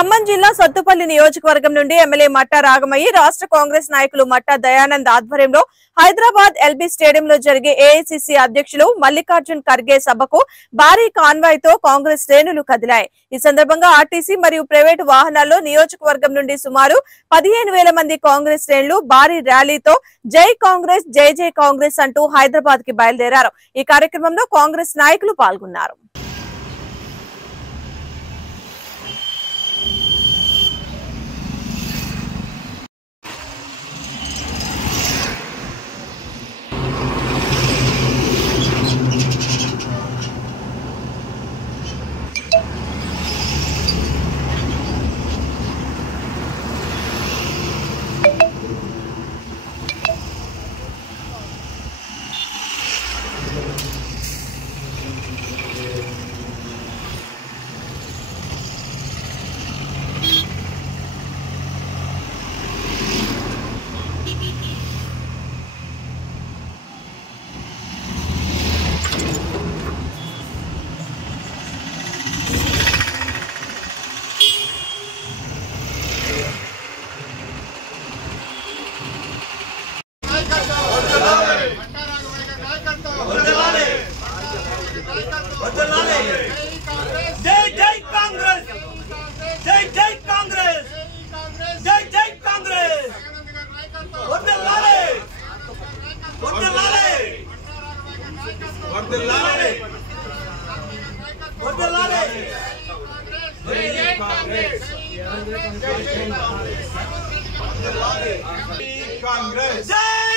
ఖమ్మం జిల్లా సత్తుపల్లి నియోజకవర్గం నుండి ఎమ్మెల్యే మట్టా రాగమయ్యి రాష్ట్ర కాంగ్రెస్ నాయకులు మట్టా దయానంద్ ఆధ్వర్యంలో హైదరాబాద్ ఎల్బీ స్టేడియంలో జరిగే ఏఐసీసీ అధ్యక్షులు మల్లికార్జున్ ఖర్గే సభకు భారీ కాన్వాయ్ తో కాంగ్రెస్ శ్రేణులు కదిలాయి। ఈ సందర్భంగా ఆర్టీసీ మరియు ప్రైవేటు వాహనాల్లో నియోజకవర్గం నుండి సుమారు 15,000 మంది కాంగ్రెస్ శ్రేణులు భారీ ర్యాలీతో జై కాంగ్రెస్ జై జై కాంగ్రెస్ అంటూ హైదరాబాద్ కి బయలుదేరారు। ఈ కార్యక్రమంలో కాంగ్రెస్ నాయకులు పాల్గొన్నారు। जय